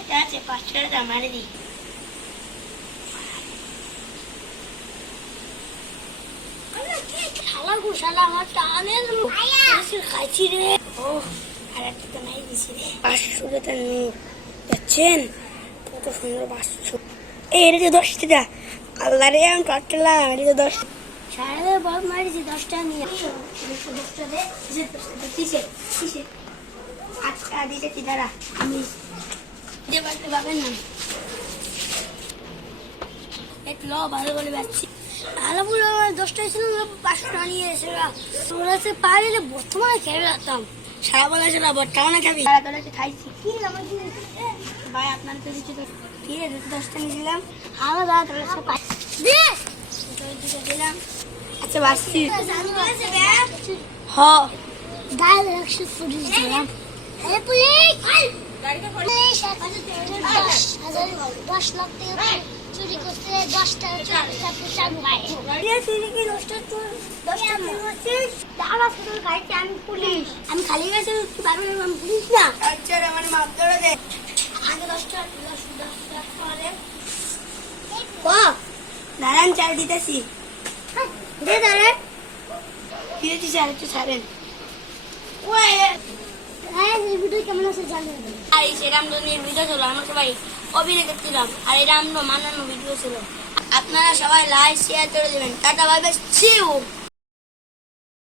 এটা আছে 5 টাকা মারি দিই। শালা গো শালা আমার টানে খাইছি রে। ও আর একটা তো নাই দিছি রে। 500 টাকা নোট যাচ্ছেন, কত সুন্দর 500। এই এটা যে 10 টাকা, আল্লাহ রে আমি কাটলাম। এটা যে 10 সাড়ে বহুত মারিছি, 10 টাকা নিয়ে 10 টাকা দে। কিসে কিসে আচ্ছা দিতে কি দাঁড়া, আমি যে বাড়তে পাবেন না এক ল ভালো করে যাচ্ছি। ভালো বলে আমার 10 টাকা ছিল, 500 টাকা নিয়ে এসে ওরা সে পারে বর্তমানে খেয়ে রাখতাম সারা বেলা ছিল। বর্তমানে খাবি খাইছি কি আমার ভাই আপনার তো কিছু ঠিক আছে। 10 টাকা নিয়েছিলাম আমার দাদা তোর সব দিলাম। আচ্ছা বাসছি হ গায়ে 100 পুলিশ দিলাম। পুলিশ 10 লাখ টাকা চুরি করতে 10 টাকা আমি পুলিশ, আমি খালি গেছে পুলিশ না। আচ্ছা মানে মাপ ধরে দে আগে 10 টাকা দাঁড়ান চাল দিতেছি দে দাঁড়ান দিয়েছি চাল একটু ছাড়েন। কেমন আছে জানেন? আর এই রামধনের ভিডিও ছিল, আমরা সবাই অভিনয় করছিলাম আর এই রামধন মানানো ভিডিও ছিল। আপনারা সবাই লাইক শেয়ার করে দেবেন। Tata bye bye, see you.